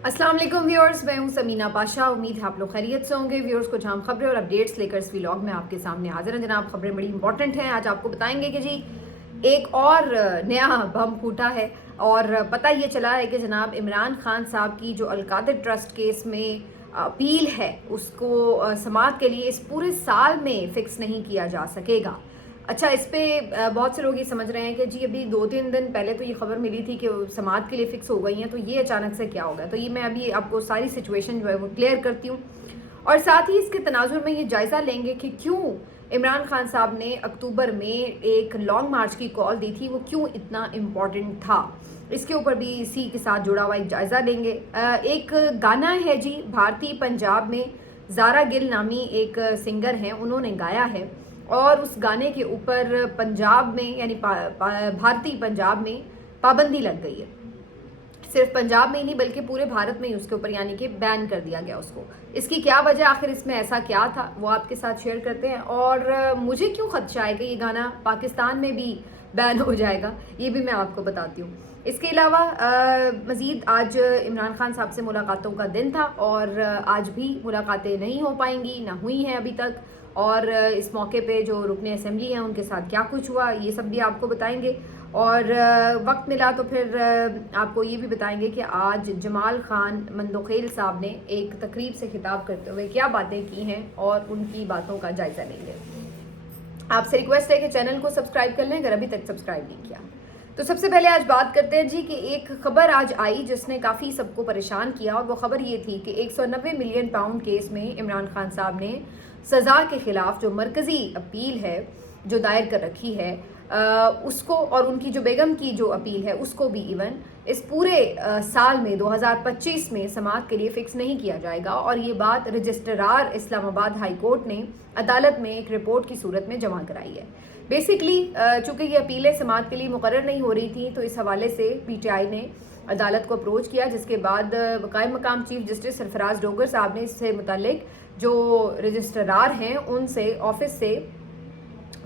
अस्सलाम वालेकुम व्यूअर्स, मैं हूं समीना पाशा। उम्मीद है आप लोग खैरियत से होंगे। व्यूअर्स को जहां खबरें और अपडेट्स लेकर इस व्लॉग में आपके सामने हाजिर हैं। जनाब, खबरें बड़ी इंपॉर्टेंट हैं। आज आपको बताएंगे कि जी एक और नया बम फूटा है और पता ये चला है कि जनाब इमरान खान साहब की जो अलकादिर ट्रस्ट केस में अपील है उसको समाअत के लिए इस पूरे साल में फिक्स नहीं किया जा सकेगा। अच्छा, इस पे बहुत से लोग ये समझ रहे हैं कि जी अभी 2-3 दिन पहले तो ये खबर मिली थी कि समाअत के लिए फिक्स हो गई हैं, तो ये अचानक से क्या होगा। तो ये मैं अभी आपको सारी सिचुएशन जो है वो क्लियर करती हूँ और साथ ही इसके तनाजुर में ये जायज़ा लेंगे कि क्यों इमरान खान साहब ने अक्टूबर में एक लॉन्ग मार्च की कॉल दी थी, वो क्यों इतना इम्पोर्टेंट था। इसके ऊपर भी इसी के साथ जुड़ा हुआ एक जायज़ा लेंगे। एक गाना है जी भारतीय पंजाब में, ज़ारा गिल नामी एक सिंगर हैं, उन्होंने गाया है और उस गाने के ऊपर पंजाब में यानी भारतीय पंजाब में पाबंदी लग गई है। सिर्फ पंजाब में ही नहीं बल्कि पूरे भारत में ही उसके ऊपर यानी कि बैन कर दिया गया उसको। इसकी क्या वजह, आखिर इसमें ऐसा क्या था, वो आपके साथ शेयर करते हैं। और मुझे क्यों खदशा है कि ये गाना पाकिस्तान में भी बैन हो जाएगा, ये भी मैं आपको बताती हूँ। इसके अलावा मज़ीद आज इमरान खान साहब से मुलाकातों का दिन था और आज भी मुलाकातें नहीं हो पाएंगी, ना हुई हैं अभी तक। और इस मौके पे जो रुकने असेंबली हैं उनके साथ क्या कुछ हुआ, ये सब भी आपको बताएंगे। और वक्त मिला तो फिर आपको ये भी बताएंगे कि आज जमाल खान मंदोखेल साहब ने एक तकरीब से खिताब करते हुए क्या बातें की हैं और उनकी बातों का जायज़ा लेंगे। आपसे रिक्वेस्ट है कि चैनल को सब्सक्राइब कर लें अगर अभी तक सब्सक्राइब नहीं किया। तो सबसे पहले आज बात करते हैं जी कि एक खबर आज आई जिसने काफ़ी सबको परेशान किया और वो खबर ये थी कि 190 मिलियन पाउंड केस में इमरान खान साहब ने सज़ा के खिलाफ जो मरकज़ी अपील है जो दायर कर रखी है उसको, और उनकी जो बेगम की जो अपील है उसको भी इवन इस पूरे साल में 2025 में समाअत के लिए फ़िक्स नहीं किया जाएगा। और ये बात रजिस्ट्रार इस्लामाबाद हाई कोर्ट ने अदालत में एक रिपोर्ट की सूरत में जमा कराई है। बेसिकली चूँकि ये अपीलें समाअत के लिए मुकर्रर नहीं हो रही थी, तो इस हवाले से PTI ने अदालत को अप्रोच किया, जिसके बाद कायम मकाम चीफ जस्टिस सरफराज डोगर साहब ने इससे मुतालिक जो रजिस्ट्रार हैं उनसे ऑफिस से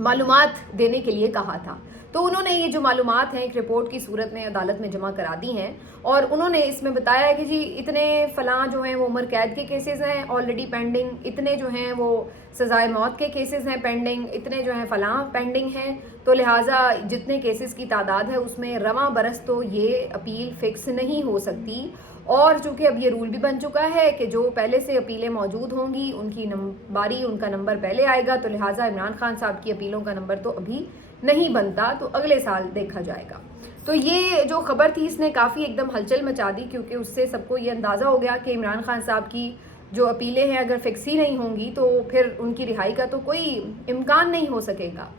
मालूमात देने के लिए कहा था। तो उन्होंने ये जो मालूमात हैं एक रिपोर्ट की सूरत में अदालत में जमा करा दी हैं और उन्होंने इसमें बताया है कि जी इतने फ़लाँ जो हैं वो उम्र कैद के केसेस हैं ऑलरेडी पेंडिंग, इतने जो हैं वो सज़ाए मौत के केसेस हैं पेंडिंग, इतने जो हैं फ़लाँ पेंडिंग हैं। तो लिहाजा जितने केसेस की तादाद है उसमें रवां बरस तो ये अपील फ़िक्स नहीं हो सकती। और चूँकि अब ये रूल भी बन चुका है कि जो पहले से अपीलें मौजूद होंगी उनकी बारी उनका नंबर पहले आएगा, तो लिहाजा इमरान खान साहब की अपीलों का नंबर तो अभी नहीं बनता, तो अगले साल देखा जाएगा। तो ये जो खबर थी इसने काफ़ी एकदम हलचल मचा दी, क्योंकि उससे सबको ये अंदाज़ा हो गया कि इमरान खान साहब की जो अपीलें हैं अगर फिक्स ही नहीं होंगी तो फिर उनकी रिहाई का तो कोई इम्कान नहीं हो सकेगा।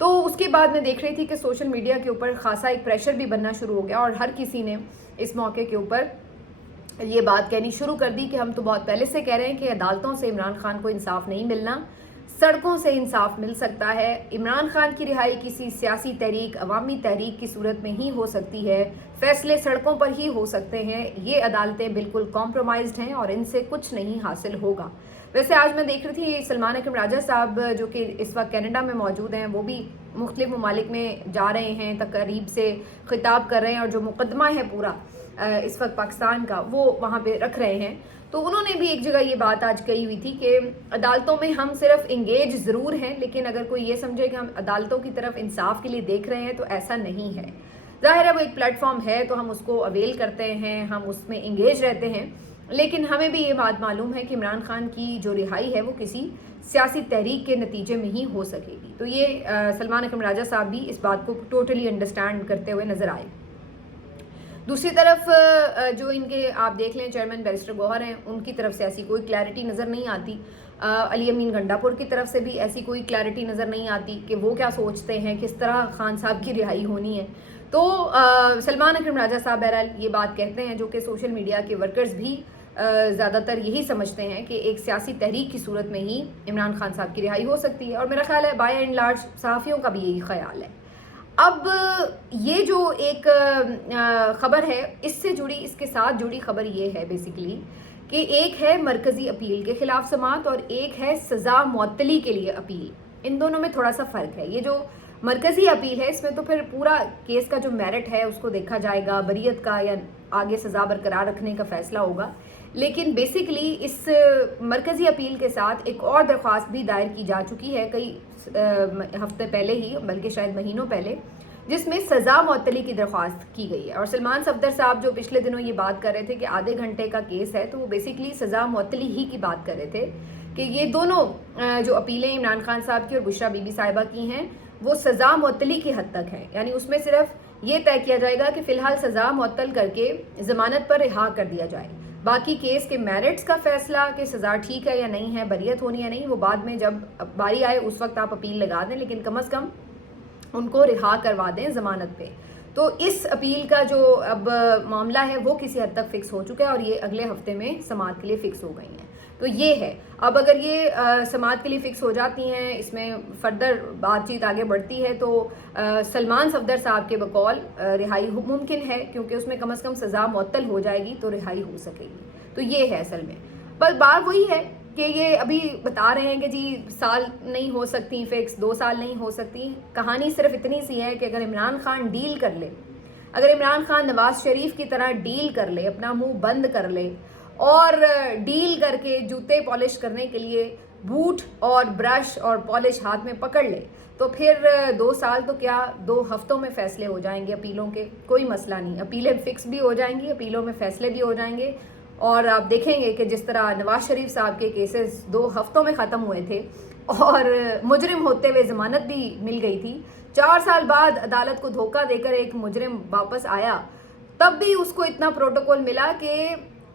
तो उसके बाद मैं देख रही थी कि सोशल मीडिया के ऊपर ख़ासा एक प्रेशर भी बनना शुरू हो गया और हर किसी ने इस मौके के ऊपर ये बात कहनी शुरू कर दी कि हम तो बहुत पहले से कह रहे हैं कि अदालतों से इमरान खान को इंसाफ नहीं मिलना, सड़कों से इंसाफ मिल सकता है। इमरान खान की रिहाई किसी सियासी तहरीक, अवामी तहरीक की सूरत में ही हो सकती है, फैसले सड़कों पर ही हो सकते हैं। ये अदालतें बिल्कुल कॉम्प्रोमाइज्ड हैं और इनसे कुछ नहीं हासिल होगा। वैसे आज मैं देख रही थी सलमान अकरम राजा साहब जो कि इस वक्त कनाडा में मौजूद हैं, वो भी मुख्तलिफ ममालिक में जा रहे हैं, तकरीब से खिताब कर रहे हैं और जो मुकदमा है पूरा इस वक्त पाकिस्तान का वो वहाँ पे रख रहे हैं। तो उन्होंने भी एक जगह ये बात आज कही हुई थी कि अदालतों में हम सिर्फ इंगेज ज़रूर हैं, लेकिन अगर कोई ये समझे कि हम अदालतों की तरफ इंसाफ के लिए देख रहे हैं तो ऐसा नहीं है। ज़ाहिर है वो एक प्लेटफॉर्म है तो हम उसको अवेल करते हैं, हम उसमें इंगेज रहते हैं, लेकिन हमें भी ये बात मालूम है कि इमरान खान की जो रिहाई है वो किसी सियासी तहरीक के नतीजे में ही हो सकेगी। तो ये सलमान अकरम राजा साहब भी इस बात को टोटली अंडरस्टैंड करते हुए नज़र आए। दूसरी तरफ जो इनके आप देख लें चेयरमैन बैरिस्टर गौहर हैं, उनकी तरफ से ऐसी कोई क्लैरिटी नज़र नहीं आती। अली अमीन गंडापुर की तरफ से भी ऐसी कोई क्लैरिटी नज़र नहीं आती कि वो क्या सोचते हैं, किस तरह खान साहब की रिहाई होनी है। तो सलमान अकरम राजा साहब बहरहाल ये बात कहते हैं, जो कि सोशल मीडिया के वर्कर्स भी ज़्यादातर यही समझते हैं कि एक सियासी तहरीक की सूरत में ही इमरान खान साहब की रिहाई हो सकती है। और मेरा ख्याल है बाय एंड लार्ज सहाफ़ियों का भी यही ख्याल है। अब ये जो एक ख़बर है इससे जुड़ी, इसके साथ जुड़ी ख़बर ये है बेसिकली कि एक है मरकज़ी अपील के ख़िलाफ़ समाअत और एक है सज़ा मुअत्तली के लिए अपील। इन दोनों में थोड़ा सा फ़र्क है। ये जो मरकज़ी अपील है इसमें तो फिर पूरा केस का जो मेरिट है उसको देखा जाएगा, बरीयत का या आगे सज़ा बरकरार रखने का फ़ैसला होगा। लेकिन बेसिकली इस मरकज़ी अपील के साथ एक और दरख्वास्त भी दायर की जा चुकी है कई हफ्ते पहले ही, बल्कि शायद महीनों पहले, जिसमें सज़ा मुअत्तली की दरख्वास्त की गई है। और सलमान सफदर साहब जो पिछले दिनों ये बात कर रहे थे कि आधे घंटे का केस है, तो वो बेसिकली सज़ा मुअत्तली ही की बात कर रहे थे कि ये दोनों जो अपीलें इमरान खान साहब की और बुशरा बीबी साहिबा की हैं वो सज़ा मुअत्तली की हद तक है। यानी उसमें सिर्फ ये तय किया जाएगा कि फ़िलहाल सज़ा मुअत्तल करके ज़मानत पर रिहा कर दिया जाए। बाकी केस के मेरिट्स का फैसला कि सज़ा ठीक है या नहीं है, बरियत होनी है नहीं, वो बाद में जब बारी आए उस वक्त आप अपील लगा दें, लेकिन कम अज़ कम उनको रिहा करवा दें ज़मानत पे। तो इस अपील का जो अब मामला है वो किसी हद तक फ़िक्स हो चुका है और ये अगले हफ्ते में समाअत के लिए फ़िक्स हो गई हैं। तो ये है, अब अगर ये समाअत के लिए फ़िक्स हो जाती हैं, इसमें फर्दर बातचीत आगे बढ़ती है, तो सलमान सफदर साहब के बकौल रिहाई मुमकिन है, क्योंकि उसमें कम अज़ कम सज़ा मुअत्तल हो जाएगी तो रिहाई हो सकेगी। तो ये है असल में। पर बात वही है कि ये अभी बता रहे हैं कि जी साल नहीं हो सकती फिक्स, 2 साल नहीं हो सकती। कहानी सिर्फ इतनी सी है कि अगर इमरान खान डील कर ले, अगर इमरान खान नवाज शरीफ की तरह डील कर ले, अपना मुंह बंद कर ले और डील करके जूते पॉलिश करने के लिए बूट और ब्रश और पॉलिश हाथ में पकड़ ले, तो फिर 2 साल तो क्या 2 हफ्तों में फैसले हो जाएंगे अपीलों के, कोई मसला नहीं। अपीलें फिक्स भी हो जाएंगी, अपीलों में फैसले भी हो जाएंगे। और आप देखेंगे कि जिस तरह नवाज शरीफ साहब के केसेस 2 हफ्तों में ख़त्म हुए थे और मुजरिम होते हुए ज़मानत भी मिल गई थी, 4 साल बाद अदालत को धोखा देकर एक मुजरिम वापस आया, तब भी उसको इतना प्रोटोकॉल मिला कि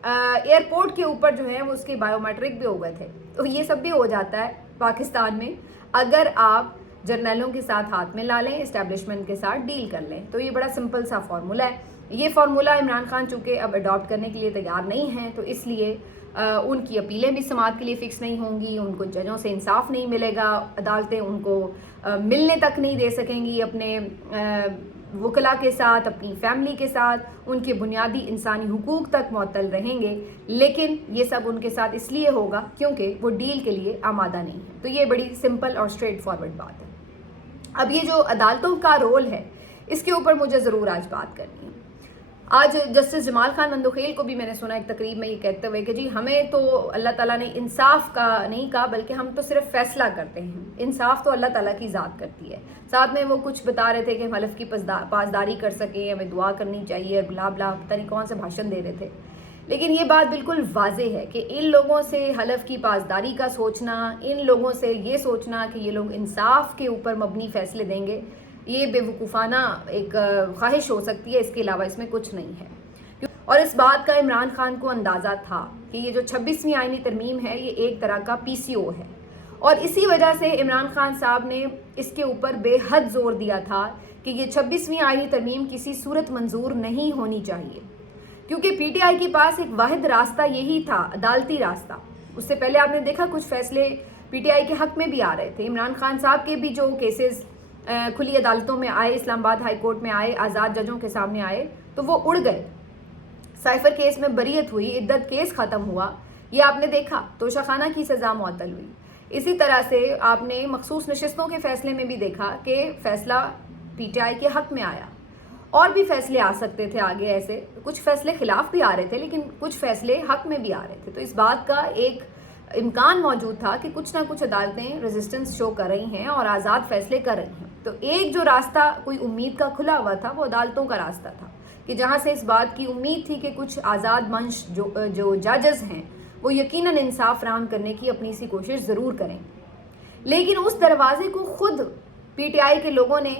एयरपोर्ट के ऊपर जो है वो उसके बायोमेट्रिक भी हो गए थे। तो ये सब भी हो जाता है पाकिस्तान में अगर आप जर्नलों के साथ हाथ में ला लें, इस्टेब्लिशमेंट के साथ डील कर लें। तो ये बड़ा सिंपल सा फार्मूला है। ये फार्मूला इमरान खान चूँकि अब अडॉप्ट करने के लिए तैयार नहीं हैं, तो इसलिए उनकी अपीलें भी समाअत के लिए फ़िक्स नहीं होंगी, उनको जजों से इंसाफ नहीं मिलेगा, अदालतें उनको मिलने तक नहीं दे सकेंगी अपने वकला के साथ, अपनी फैमिली के साथ, उनके बुनियादी इंसानी हुकूक तक मुअत्तल रहेंगे। लेकिन ये सब उनके साथ इसलिए होगा क्योंकि वो डील के लिए आमादा नहीं है। तो ये बड़ी सिंपल और स्ट्रेट फॉरवर्ड बात है। अब ये जो अदालतों का रोल है, इसके ऊपर मुझे ज़रूर आज बात करनी है। आज जस्टिस जमाल खान मंदोखेल को भी मैंने सुना एक तकरीब में ये कहते हुए कि जी हमें तो अल्लाह ताला ने इंसाफ का नहीं कहा, बल्कि हम तो सिर्फ फैसला करते हैं, इंसाफ तो अल्लाह ताला की ज़ात करती है। साथ में वो कुछ बता रहे थे कि हम हलफ की पासदारी कर सकें, हमें दुआ करनी चाहिए, ब्ला ब्ला, पता नहीं कौन से भाषण दे रहे थे। लेकिन ये बात बिल्कुल वाज़ेह है कि इन लोगों से हलफ की पासदारी का सोचना, इन लोगों से ये सोचना कि ये लोग इंसाफ के ऊपर मबनी फ़ैसले देंगे, ये बेवकूफ़ाना एक ख्वाहिश हो सकती है, इसके अलावा इसमें कुछ नहीं है। और इस बात का इमरान खान को अंदाज़ा था कि ये जो 26वीं आईनी तरमीम है ये एक तरह का PCO है, और इसी वजह से इमरान खान साहब ने इसके ऊपर बेहद ज़ोर दिया था कि ये 26वीं आईनी तरमीम किसी सूरत मंजूर नहीं होनी चाहिए, क्योंकि PTI के पास एक वाहिद रास्ता यही था, अदालती रास्ता। उससे पहले आपने देखा कुछ फैसले PTI के हक़ में भी आ रहे थे। इमरान खान साहब के भी जो केसेस खुली अदालतों में आए, इस्लामाबाद हाई कोर्ट में आए, आज़ाद जजों के सामने आए, तो वो उड़ गए। साइफर केस में बरीयत हुई, इद्दत केस ख़त्म हुआ, ये आपने देखा, तोशाखाना की सज़ा मुअत्तल हुई। इसी तरह से आपने मखसूस नशिस्तों के फ़ैसले में भी देखा कि फ़ैसला PTI के हक़ में आया। और भी फ़ैसले आ सकते थे आगे, ऐसे कुछ फ़ैसले ख़िलाफ़ भी आ रहे थे, लेकिन कुछ फ़ैसले हक़ में भी आ रहे थे। तो इस बात का एक इम्कान मौजूद था कि कुछ ना कुछ अदालतें रेजिस्टेंस शो कर रही हैं और आज़ाद फ़ैसले कर रही हैं। तो एक जो रास्ता कोई उम्मीद का खुला हुआ था वो अदालतों का रास्ता था, कि जहाँ से इस बात की उम्मीद थी कि कुछ आज़ाद मंच जो जजेस हैं वो यकीनन इंसाफ फराहम करने की अपनी सी कोशिश ज़रूर करें। लेकिन उस दरवाज़े को खुद PTI के लोगों ने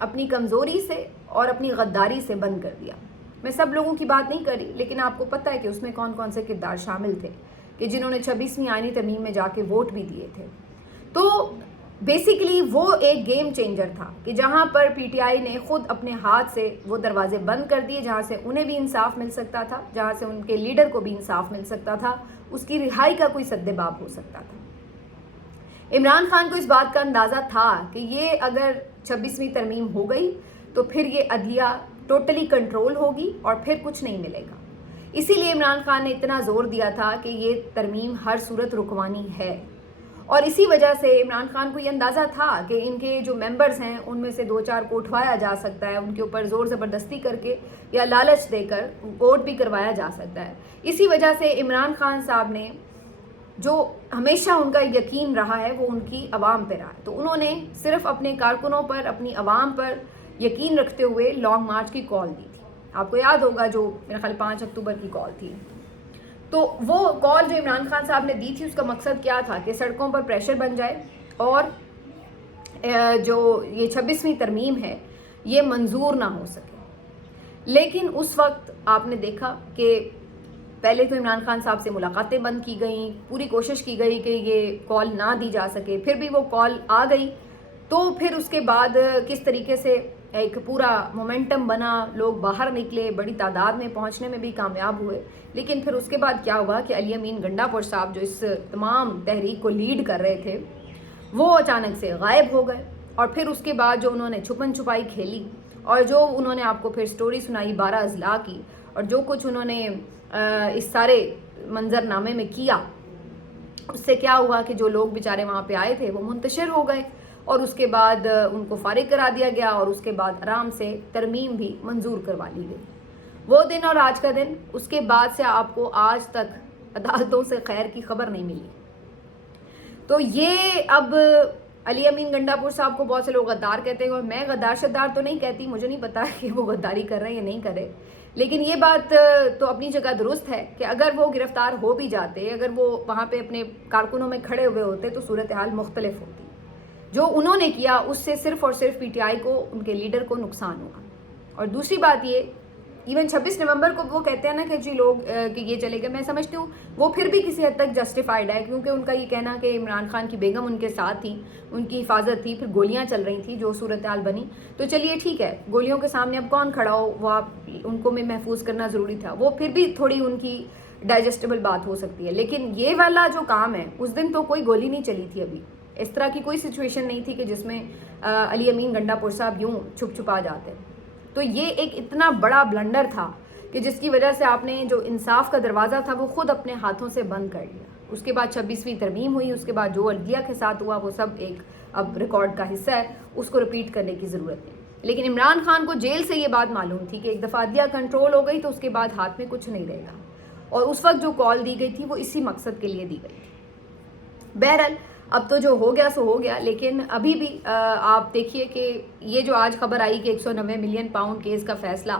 अपनी कमज़ोरी से और अपनी गद्दारी से बंद कर दिया। मैं सब लोगों की बात नहीं करी, लेकिन आपको पता है कि उसमें कौन कौन से किरदार शामिल थे कि जिन्होंने 26वीं आईनी तरमीम में जाके वोट भी दिए थे। तो बेसिकली वो एक गेम चेंजर था कि जहाँ पर PTI ने खुद अपने हाथ से वो दरवाजे बंद कर दिए, जहाँ से उन्हें भी इंसाफ मिल सकता था, जहाँ से उनके लीडर को भी इंसाफ मिल सकता था, उसकी रिहाई का कोई सद्देबाब हो सकता था। इमरान खान को इस बात का अंदाज़ा था कि ये अगर 26वीं तरमीम हो गई तो फिर ये अदलिया टोटली कंट्रोल होगी और फिर कुछ नहीं मिलेगा। इसीलिए इमरान खान ने इतना ज़ोर दिया था कि ये तरमीम हर सूरत रुकवानी है। اور اسی وجہ سے عمران خان کو یہ اندازہ تھا کہ ان کے جو ممبرز ہیں ان میں سے 2-4 کو اٹھوایا جا سکتا ہے، ان کے اوپر زور زبردستی کر کے یا لالچ دے کر ووٹ بھی کروایا جا سکتا ہے. اسی وجہ سے عمران خان صاحب نے جو ہمیشہ ان کا یقین رہا ہے وہ ان کی عوام پہ رہا ہے. تو انہوں نے صرف اپنے کارکنوں پر، اپنی عوام پر یقین رکھتے ہوئے لانگ مارچ کی کال دی تھی. آپ کو یاد ہوگا جو میرے خیال 5 اکتوبر کی کال تھی. تو وہ کال جو عمران خان صاحب نے دی تھی اس کا مقصد کیا تھا کہ سڑکوں پر پریشر بن جائے اور جو یہ 26ویں ترمیم ہے یہ منظور نہ ہو سکے. لیکن اس وقت آپ نے دیکھا کہ پہلے تو عمران خان صاحب سے ملاقاتیں بند کی گئیں، پوری کوشش کی گئی کہ یہ کال نہ دی جا سکے، پھر بھی وہ کال آ گئی. تو پھر اس کے بعد کس طریقے سے ایک پورا مومنٹم بنا، لوگ باہر نکلے، بڑی تعداد میں پہنچنے میں بھی کامیاب ہوئے. لیکن پھر اس کے بعد کیا ہوا کہ علی امین گنڈا پور صاحب جو اس تمام تحریک کو لیڈ کر رہے تھے وہ اچانک سے غائب ہو گئے. اور پھر اس کے بعد جو انہوں نے چھپن چھپائی کھیلی اور جو انہوں نے آپ کو پھر سٹوری سنائی 12 اضلاع کی، اور جو کچھ انہوں نے اس سارے منظر نامے میں کیا، اس سے کیا ہوا کہ جو لوگ بیچارے وہاں پہ آئے تھے وہ منتشر ہو گئے اور اس کے بعد ان کو فارغ کرا دیا گیا اور اس کے بعد آرام سے ترمیم بھی منظور کروا لی گئی. وہ دن اور آج کا دن، اس کے بعد سے آپ کو آج تک عدالتوں سے خیر کی خبر نہیں ملی. تو یہ اب علی امین گنڈا پور صاحب کو بہت سے لوگ غدار کہتے ہیں، اور میں غدار شدار تو نہیں کہتی، مجھے نہیں پتا کہ وہ غداری کر رہے ہیں یا نہیں کر رہے. لیکن یہ بات تو اپنی جگہ درست ہے کہ اگر وہ گرفتار ہو بھی جاتے، اگر وہ وہاں پہ اپنے کارکنوں میں کھڑے ہوئے ہوتے تو صورتحال مختلف ہوتی. جو انہوں نے کیا اس سے صرف اور صرف پی ٹی آئی کو، ان کے لیڈر کو نقصان ہوا. اور دوسری بات یہ، ایون 26 نومبر کو وہ کہتے ہیں نا کہ جی لوگ کہ یہ چلے گئے، میں سمجھتی ہوں وہ پھر بھی کسی حد تک جسٹیفائڈ ہے، کیونکہ ان کا یہ کہنا کہ عمران خان کی بیگم ان کے ساتھ تھی، ان کی حفاظت تھی، پھر گولیاں چل رہی تھیں جو صورتحال بنی. تو چلیے ٹھیک ہے، گولیوں کے سامنے اب کون کھڑا ہو، وہ ان کو میں محفوظ کرنا ضروری تھا، وہ پھر بھی تھوڑی ان کی ڈائجسٹیبل بات ہو سکتی ہے. لیکن یہ والا جو کام ہے، اس دن تو کوئی گولی نہیں چلی تھی، ابھی اس طرح کی کوئی سچویشن نہیں تھی کہ جس میں علی امین گنڈا پور صاحب یوں چھپ چھپا جاتے. تو یہ ایک اتنا بڑا بلنڈر تھا کہ جس کی وجہ سے آپ نے جو انصاف کا دروازہ تھا وہ خود اپنے ہاتھوں سے بند کر لیا. اس کے بعد 26ویں ترمیم ہوئی، اس کے بعد جو عدلیہ کے ساتھ ہوا وہ سب ایک اب ریکارڈ کا حصہ ہے، اس کو رپیٹ کرنے کی ضرورت نہیں. لیکن عمران خان کو جیل سے یہ بات معلوم تھی کہ ایک دفعہ عدلیہ کنٹرول ہو گئی تو اس کے بعد ہاتھ میں کچھ نہیں رہے گا، اور اس وقت جو کال دی گئی تھی وہ اسی مقصد کے لیے دی گئی تھی. بہرحال اب تو جو ہو گیا سو ہو گیا. لیکن ابھی بھی آپ دیکھیے کہ یہ جو آج خبر آئی کہ 190 ملین پاؤنڈ کیس کا فیصلہ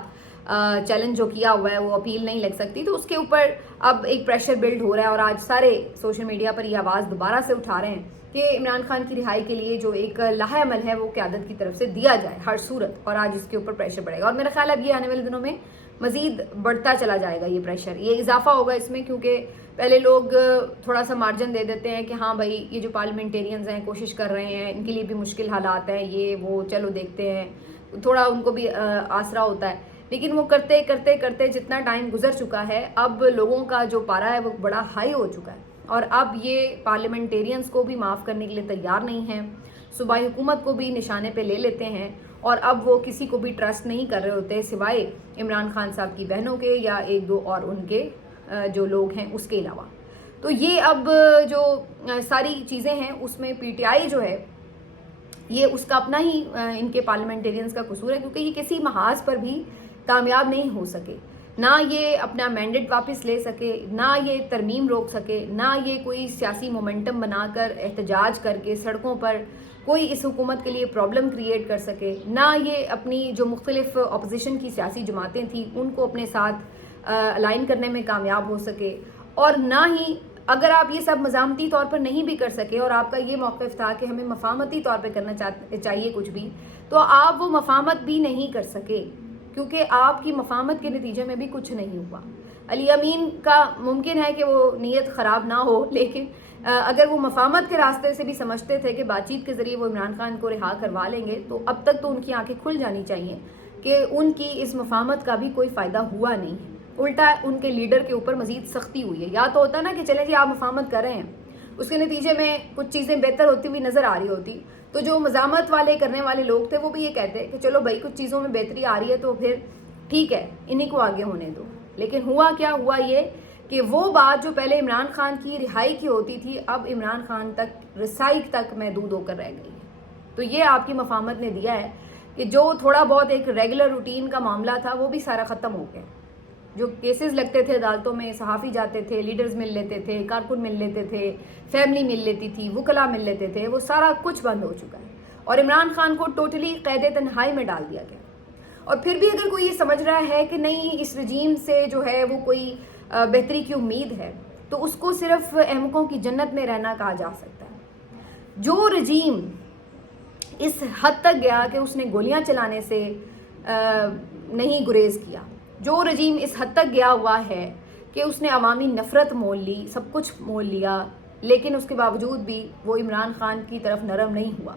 چیلنج جو کیا ہوا ہے وہ اپیل نہیں لگ سکتی، تو اس کے اوپر اب ایک پریشر بلڈ ہو رہا ہے. اور آج سارے سوشل میڈیا پر یہ آواز دوبارہ سے اٹھا رہے ہیں کہ عمران خان کی رہائی کے لیے جو ایک لاہ عمل ہے وہ قیادت کی طرف سے دیا جائے ہر صورت. اور آج اس کے اوپر پریشر بڑھے گا، اور میرا خیال اب یہ آنے والے دنوں میں مزید بڑھتا چلا جائے گا. یہ پریشر، یہ اضافہ ہوگا اس میں، کیونکہ پہلے لوگ تھوڑا سا مارجن دے دیتے ہیں کہ ہاں بھائی یہ جو پارلیمنٹیرینز ہیں کوشش کر رہے ہیں، ان کے لیے بھی مشکل حالات ہیں، یہ وہ چلو دیکھتے ہیں، تھوڑا ان کو بھی آسرا ہوتا ہے. لیکن وہ کرتے کرتے کرتے جتنا ٹائم گزر چکا ہے، اب لوگوں کا جو پارا ہے وہ بڑا ہائی ہو چکا ہے، اور اب یہ پارلیمنٹیرینز کو بھی معاف کرنے کے لیے تیار نہیں ہیں، صوبائی حکومت کو بھی نشانے پہ لے لیتے ہیں، اور اب وہ کسی کو بھی ٹرسٹ نہیں کر رہے ہوتے سوائے عمران خان صاحب کی بہنوں کے یا ایک دو اور ان کے جو لوگ ہیں اس کے علاوہ. تو یہ اب جو ساری چیزیں ہیں اس میں پی ٹی آئی جو ہے یہ اس کا اپنا ہی ان کے پارلیمنٹیرینز کا قصور ہے، کیونکہ یہ کسی محاذ پر بھی کامیاب نہیں ہو سکے. نہ یہ اپنا مینڈیٹ واپس لے سکے، نہ یہ ترمیم روک سکے، نہ یہ کوئی سیاسی مومنٹم بنا کر احتجاج کر کے سڑکوں پر کوئی اس حکومت کے لیے پرابلم کریٹ کر سکے، نہ یہ اپنی جو مختلف اپوزیشن کی سیاسی جماعتیں تھیں ان کو اپنے ساتھ الائن کرنے میں کامیاب ہو سکے، اور نہ ہی اگر آپ یہ سب مزاحمتی طور پر نہیں بھی کر سکے اور آپ کا یہ موقف تھا کہ ہمیں مفاہمتی طور پہ کرنا چاہیے کچھ بھی، تو آپ وہ مفاہمت بھی نہیں کر سکے، کیونکہ آپ کی مفاہمت کے نتیجے میں بھی کچھ نہیں ہوا. علی امین کا ممکن ہے کہ وہ نیت خراب نہ ہو، لیکن اگر وہ مفاہمت کے راستے سے بھی سمجھتے تھے کہ بات چیت کے ذریعے وہ عمران خان کو رہا کروا لیں گے، تو اب تک تو ان کی آنکھیں کھل جانی چاہیے کہ ان کی اس مفاہمت کا بھی کوئی فائدہ ہوا نہیں ہے، الٹا ان کے لیڈر کے اوپر مزید سختی ہوئی ہے. یا تو ہوتا نا کہ چلیں جی آپ مفاہمت کر رہے ہیں، اس کے نتیجے میں کچھ چیزیں بہتر ہوتی ہوئی نظر آ رہی ہوتی، تو جو مزاحمت والے کرنے والے لوگ تھے وہ بھی یہ کہتے کہ چلو بھائی کچھ چیزوں میں بہتری آ رہی ہے تو پھر ٹھیک ہے انہی کو آگے ہونے دو. لیکن ہوا کیا؟ ہوا یہ کہ وہ بات جو پہلے عمران خان کی رہائی کی ہوتی تھی اب عمران خان تک رسائی تک محدود ہو کر رہ گئی ہے۔ تو یہ آپ کی مفاہمت نے دیا ہے کہ جو تھوڑا بہت ایک ریگولر روٹین کا معاملہ تھا وہ بھی سارا ختم ہو گیا۔ جو کیسز لگتے تھے عدالتوں میں، صحافی جاتے تھے، لیڈرز مل لیتے تھے، کارکن مل لیتے تھے، فیملی مل لیتی تھی، وکلاء مل لیتے تھے، وہ سارا کچھ بند ہو چکا ہے اور عمران خان کو ٹوٹلی قید تنہائی میں ڈال دیا گیا۔ اور پھر بھی اگر کوئی یہ سمجھ رہا ہے کہ نہیں اس رجیم سے جو ہے وہ کوئی بہتری کی امید ہے تو اس کو صرف احمقوں کی جنت میں رہنا کہا جا سکتا ہے۔ جو رجیم اس حد تک گیا کہ اس نے گولیاں چلانے سے نہیں گریز کیا، جو رجیم اس حد تک گیا ہوا ہے کہ اس نے عوامی نفرت مول لی، سب کچھ مول لیا، لیکن اس کے باوجود بھی وہ عمران خان کی طرف نرم نہیں ہوا،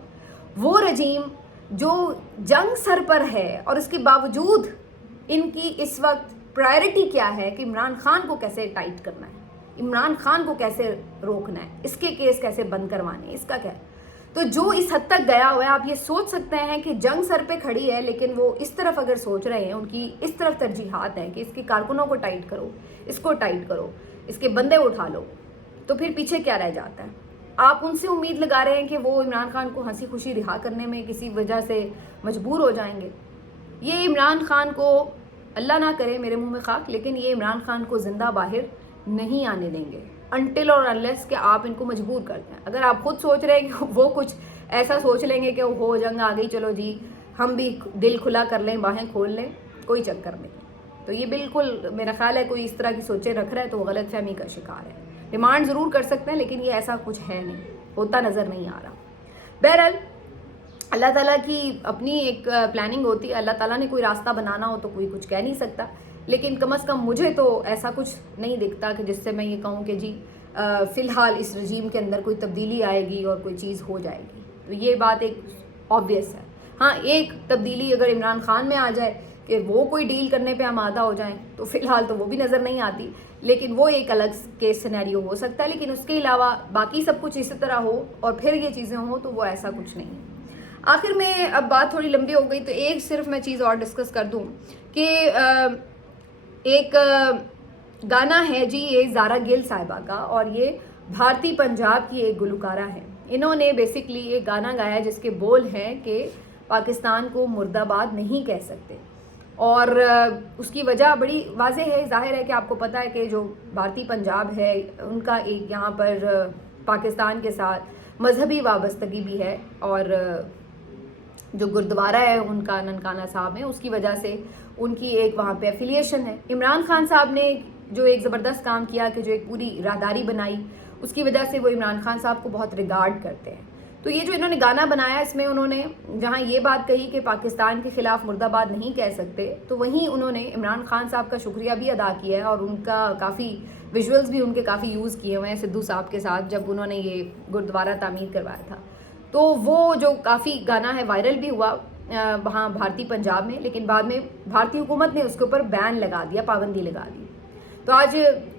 وہ رجیم جو جنگ سر پر ہے اور اس کے باوجود ان کی اس وقت پرائرٹی کیا ہے کہ عمران خان کو کیسے ٹائٹ کرنا ہے، عمران خان کو کیسے روکنا ہے، اس کے کیس کیسے بند کروانے، اس کا کیا ہے۔ تو جو اس حد تک گیا ہوا ہے آپ یہ سوچ سکتے ہیں کہ جنگ سر پہ کھڑی ہے، لیکن وہ اس طرف اگر سوچ رہے ہیں، ان کی اس طرف ترجیحات ہیں کہ اس کے کارکنوں کو ٹائٹ کرو، اس کو ٹائٹ کرو، اس کے بندے اٹھا لو، تو پھر پیچھے کیا رہ جاتا ہے؟ آپ ان سے امید لگا رہے ہیں کہ وہ عمران خان کو ہنسی خوشی رہا کرنے میں کسی وجہ سے مجبور ہو جائیں گے۔ یہ عمران خان کو، اللہ نہ کرے میرے منہ میں خاک، لیکن یہ عمران خان کو زندہ باہر نہیں آنے دیں گے انٹل اور انلیس کہ آپ ان کو مجبور کرتے ہیں۔ اگر آپ خود سوچ رہے ہیں کہ وہ کچھ ایسا سوچ لیں گے کہ ہو جنگ آ گئی، چلو جی ہم بھی دل کھلا کر لیں، باہیں کھول لیں، کوئی چکر نہیں۔ تو یہ بالکل میرا خیال ہے کوئی اس طرح کی سوچیں رکھ رہا ہے تو وہ غلط فہمی کا شکار ہے۔ ڈیمانڈ ضرور کر سکتے ہیں لیکن یہ ایسا کچھ ہے نہیں، ہوتا نظر نہیں آ رہا۔ بہرحال اللہ تعالیٰ کی اپنی ایک پلاننگ ہوتی ہے، اللہ تعالیٰ نے کوئی راستہ بنانا ہو تو کوئی کچھ کہہ نہیں سکتا، لیکن کم از کم مجھے تو ایسا کچھ نہیں دکھتا کہ جس سے میں یہ کہوں کہ جی فی الحال اس رجیم کے اندر کوئی تبدیلی آئے گی اور کوئی چیز ہو جائے گی۔ تو یہ بات ایک آبویس ہے۔ ہاں ایک تبدیلی اگر عمران خان میں آ جائے کہ وہ کوئی ڈیل کرنے پہ آمادہ ہو جائیں تو فی الحال تو وہ بھی نظر نہیں آتی، لیکن وہ ایک الگ کیس سینیریو ہو سکتا ہے، لیکن اس کے علاوہ باقی سب کچھ اسی طرح ہو اور پھر یہ چیزیں ہوں تو وہ ایسا کچھ نہیں ہے۔ آخر میں اب بات تھوڑی لمبی ہو گئی تو ایک صرف میں چیز اور ڈسکس کر دوں کہ ایک گانا ہے جی یہ زارا گل صاحبہ کا، اور یہ بھارتی پنجاب کی ایک گلوکارہ ہے۔ انہوں نے بیسکلی ایک گانا گایا جس کے بول ہیں کہ پاکستان کو مرد آباد نہیں کہہ سکتے، اور اس کی وجہ بڑی واضح ہے، ظاہر ہے کہ آپ کو پتہ ہے کہ جو بھارتی پنجاب ہے ان کا ایک یہاں پر پاکستان کے ساتھ مذہبی وابستگی بھی ہے، اور جو گردوارہ ہے ان کا ننکانہ صاحب ہے، اس کی وجہ سے ان کی ایک وہاں پہ ایفیلیشن ہے۔ عمران خان صاحب نے جو ایک زبردست کام کیا کہ جو ایک پوری راہداری بنائی، اس کی وجہ سے وہ عمران خان صاحب کو بہت ریگارڈ کرتے ہیں۔ تو یہ جو انہوں نے گانا بنایا اس میں انہوں نے جہاں یہ بات کہی کہ پاکستان کے خلاف مرد آباد نہیں کہہ سکتے، تو وہیں انہوں نے عمران خان صاحب کا شکریہ بھی ادا کیا ہے، اور ان کا کافی ویژولز بھی ان کے کافی یوز کیے ہوئے ہیں سدھو صاحب کے ساتھ جب انہوں نے یہ گردوارہ تعمیر کروایا تھا۔ تو وہ جو کافی گانا ہے وائرل بھی ہوا وہاں بھارتی پنجاب میں، لیکن بعد میں بھارتی حکومت نے اس کے اوپر بین لگا دیا، پابندی لگا دی۔ تو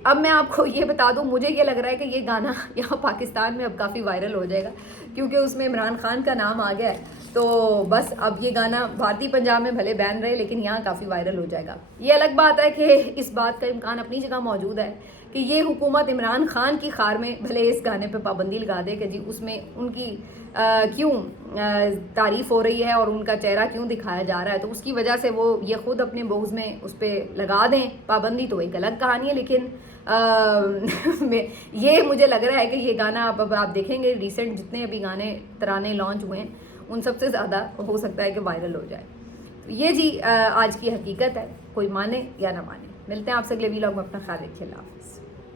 اب میں آپ کو یہ بتا دوں، مجھے یہ لگ رہا ہے کہ یہ گانا یہاں پاکستان میں اب کافی وائرل ہو جائے گا، کیونکہ اس میں عمران خان کا نام آ گیا ہے، تو بس اب یہ گانا بھارتی پنجاب میں بھلے بین رہے لیکن یہاں کافی وائرل ہو جائے گا۔ یہ الگ بات ہے کہ اس بات کا امکان اپنی جگہ موجود ہے کہ یہ حکومت عمران خان کی خار میں بھلے اس گانے پہ پابندی لگا دے کہ جی اس میں ان کی کیوں تعریف ہو رہی ہے اور ان کا چہرہ کیوں دکھایا جا رہا ہے، تو اس کی وجہ سے وہ یہ خود اپنے بغض میں اس پہ لگا دیں پابندی، تو ایک الگ کہانی ہے۔ لیکن یہ مجھے لگ رہا ہے کہ یہ گانا اب آپ دیکھیں گے ریسنٹ جتنے ابھی گانے ترانے لانچ ہوئے ہیں ان سب سے زیادہ ہو سکتا ہے کہ وائرل ہو جائے۔ یہ جی آج کی حقیقت ہے، کوئی مانے یا نہ مانے۔ ملتے ہیں آپ سے اگلے ویلاگ میں، اپنا خیال رکھیے، اللہ حافظ۔